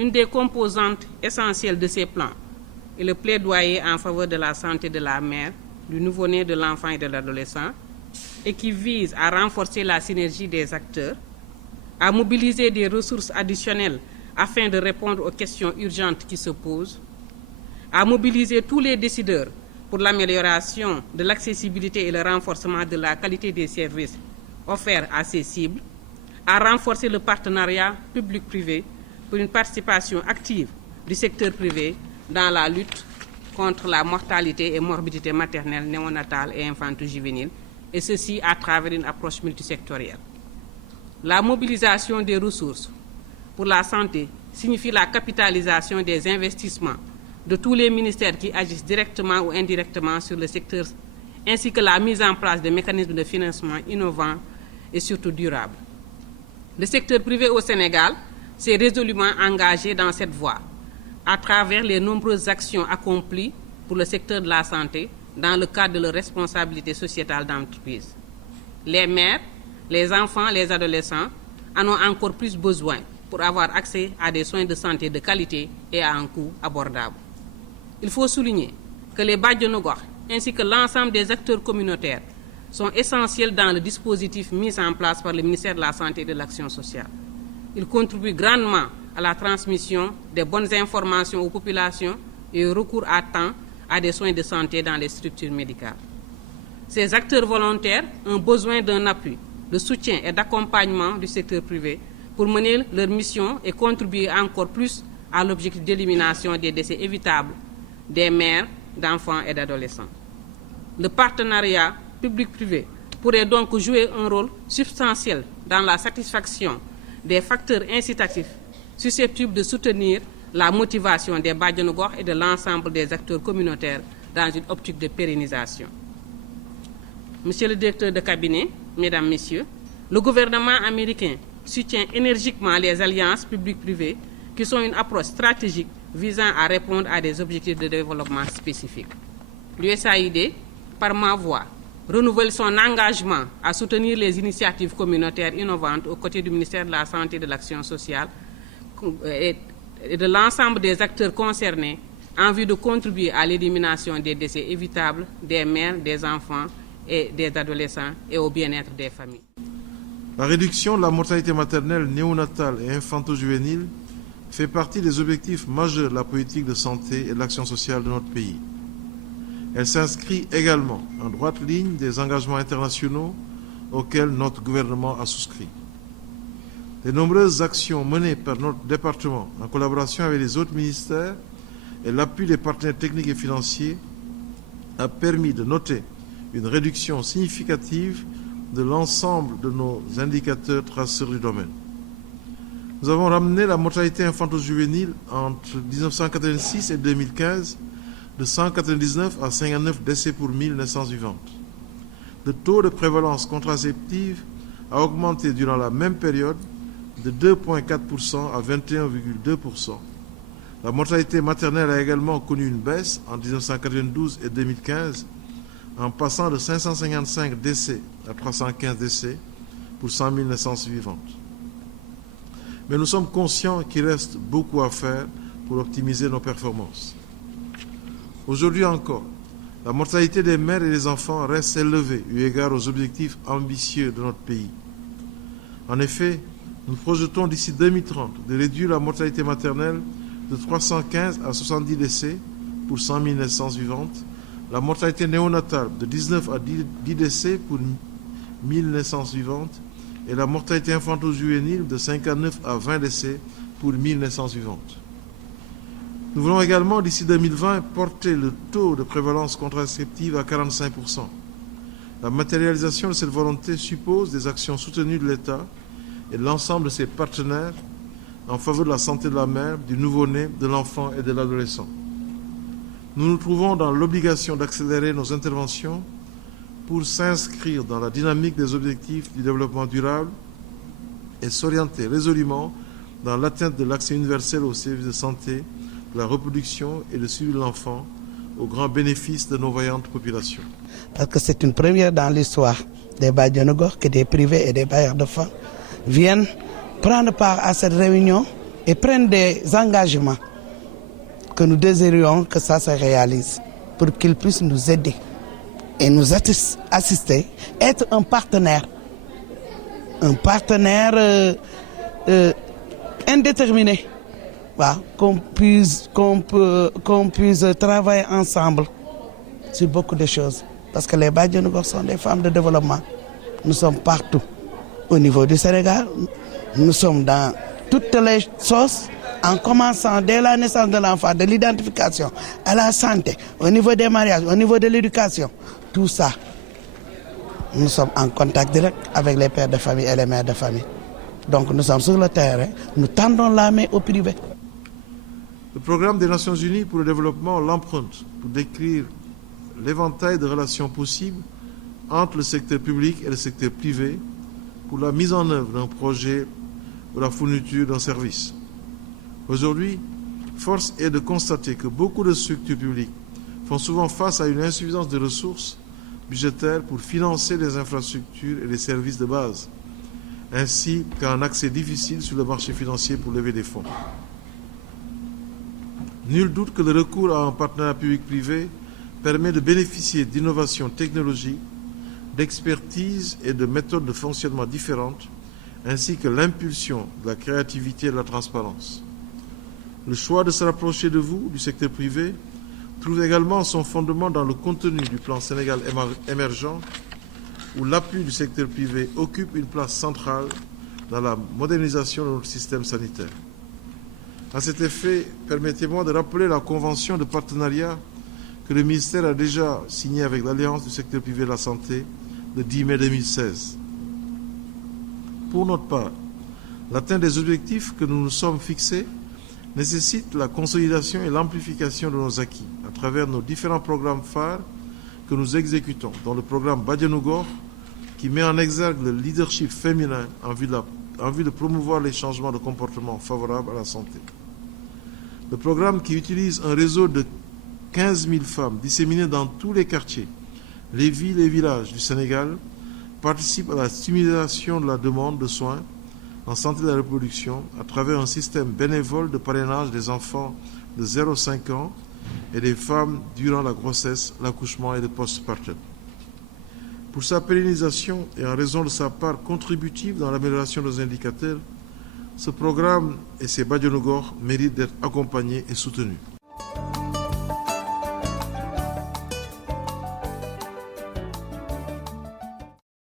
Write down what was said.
Une des composantes essentielles de ces plans est le plaidoyer en faveur de la santé de la mère, du nouveau-né, de l'enfant et de l'adolescent, et qui vise à renforcer la synergie des acteurs, à mobiliser des ressources additionnelles afin de répondre aux questions urgentes qui se posent, à mobiliser tous les décideurs pour l'amélioration de l'accessibilité et le renforcement de la qualité des services offerts à ces cibles, à renforcer le partenariat public-privé pour une participation active du secteur privé dans la lutte contre la mortalité et morbidité maternelle, néonatale et infanto-juvénile, et ceci à travers une approche multisectorielle. La mobilisation des ressources pour la santé signifie la capitalisation des investissements de tous les ministères qui agissent directement ou indirectement sur le secteur, ainsi que la mise en place de mécanismes de financement innovants et surtout durables. Le secteur privé au Sénégal s'est résolument engagé dans cette voie à travers les nombreuses actions accomplies pour le secteur de la santé dans le cadre de leur responsabilité sociétale d'entreprise. Les mères, les enfants, les adolescents en ont encore plus besoin pour avoir accès à des soins de santé de qualité et à un coût abordable. Il faut souligner que les Badianu Gox ainsi que l'ensemble des acteurs communautaires sont essentiels dans le dispositif mis en place par le ministère de la Santé et de l'Action sociale. Ils contribuent grandement à la transmission des bonnes informations aux populations et au recours à temps à des soins de santé dans les structures médicales. Ces acteurs volontaires ont besoin d'un appui, de soutien et d'accompagnement du secteur privé pour mener leur mission et contribuer encore plus à l'objectif d'élimination des décès évitables des mères, d'enfants et d'adolescents. Le partenariat public-privé pourrait donc jouer un rôle substantiel dans la satisfaction des facteurs incitatifs susceptibles de soutenir la motivation des Badianu Gox et de l'ensemble des acteurs communautaires dans une optique de pérennisation. Monsieur le directeur de cabinet, Mesdames, Messieurs, le gouvernement américain soutient énergiquement les alliances publiques-privées qui sont une approche stratégique visant à répondre à des objectifs de développement spécifiques. L'USAID, par ma voix, renouvelle son engagement à soutenir les initiatives communautaires innovantes aux côtés du ministère de la Santé et de l'Action sociale et de l'ensemble des acteurs concernés en vue de contribuer à l'élimination des décès évitables des mères, des enfants et des adolescents et au bien-être des familles. La réduction de la mortalité maternelle, néonatale et infanto-juvénile fait partie des objectifs majeurs de la politique de santé et de l'action sociale de notre pays. Elle s'inscrit également en droite ligne des engagements internationaux auxquels notre gouvernement a souscrit. Les nombreuses actions menées par notre département en collaboration avec les autres ministères et l'appui des partenaires techniques et financiers a permis de noter une réduction significative de l'ensemble de nos indicateurs traceurs du domaine. Nous avons ramené la mortalité infanto-juvénile entre 1986 et 2015 de 199 à 59 décès pour 1000 naissances vivantes. Le taux de prévalence contraceptive a augmenté durant la même période de 2,4% à 21,2%. La mortalité maternelle a également connu une baisse en 1992 et 2015, en passant de 555 décès à 315 décès pour 100 000 naissances vivantes. Mais nous sommes conscients qu'il reste beaucoup à faire pour optimiser nos performances. Aujourd'hui encore, la mortalité des mères et des enfants reste élevée eu égard aux objectifs ambitieux de notre pays. En effet, nous projetons d'ici 2030 de réduire la mortalité maternelle de 315 à 70 décès pour 100 000 naissances vivantes, la mortalité néonatale de 19 à 10 décès pour 1000 naissances vivantes et la mortalité infanto-juvénile de 59 à 20 décès pour 1000 naissances vivantes. Nous voulons également, d'ici 2020, porter le taux de prévalence contraceptive à 45%. La matérialisation de cette volonté suppose des actions soutenues de l'État et de l'ensemble de ses partenaires en faveur de la santé de la mère, du nouveau-né, de l'enfant et de l'adolescent. Nous nous trouvons dans l'obligation d'accélérer nos interventions pour s'inscrire dans la dynamique des objectifs du développement durable et s'orienter résolument dans l'atteinte de l'accès universel aux services de santé, de la reproduction et de suivi de l'enfant au grand bénéfice de nos vaillantes populations. Parce que c'est une première dans l'histoire des Badianu Gox que des privés et des bailleurs de fonds viennent prendre part à cette réunion et prennent des engagements que nous désirions que ça se réalise pour qu'ils puissent nous aider et nous assister, être un partenaire indéterminé, qu'on puisse travailler ensemble sur beaucoup de choses. Parce que les Badiane Gox sont des femmes de développement. Nous sommes partout. Au niveau du Sénégal, nous sommes dans toutes les sauces, en commençant dès la naissance de l'enfant, de l'identification à la santé, au niveau des mariages, au niveau de l'éducation, tout ça. Nous sommes en contact direct avec les pères de famille et les mères de famille. Donc nous sommes sur le terrain, nous tendons la main au privé. Le programme des Nations Unies pour le développement l'emprunte pour décrire l'éventail de relations possibles entre le secteur public et le secteur privé pour la mise en œuvre d'un projet ou la fourniture d'un service. Aujourd'hui, force est de constater que beaucoup de structures publiques font souvent face à une insuffisance de ressources budgétaires pour financer les infrastructures et les services de base, ainsi qu'à un accès difficile sur le marché financier pour lever des fonds. Nul doute que le recours à un partenariat public-privé permet de bénéficier d'innovations technologiques, d'expertise et de méthodes de fonctionnement différentes, ainsi que l'impulsion de la créativité et de la transparence. Le choix de se rapprocher de vous, du secteur privé, trouve également son fondement dans le contenu du plan Sénégal émergent, où l'appui du secteur privé occupe une place centrale dans la modernisation de notre système sanitaire. À cet effet, permettez-moi de rappeler la convention de partenariat que le ministère a déjà signée avec l'Alliance du secteur privé de la santé le 10 mai 2016. Pour notre part, l'atteinte des objectifs que nous nous sommes fixés nécessite la consolidation et l'amplification de nos acquis à travers nos différents programmes phares que nous exécutons, dont le programme Badiane Gox, qui met en exergue le leadership féminin en vue de promouvoir les changements de comportement favorables à la santé. Le programme qui utilise un réseau de 15 000 femmes disséminées dans tous les quartiers, les villes et villages du Sénégal participe à la stimulation de la demande de soins en santé de la reproduction à travers un système bénévole de parrainage des enfants de 0 à 5 ans et des femmes durant la grossesse, l'accouchement et le postpartum. Pour sa pérennisation et en raison de sa part contributive dans l'amélioration des indicateurs, ce programme et ses Badiane Gox méritent d'être accompagnés et soutenus.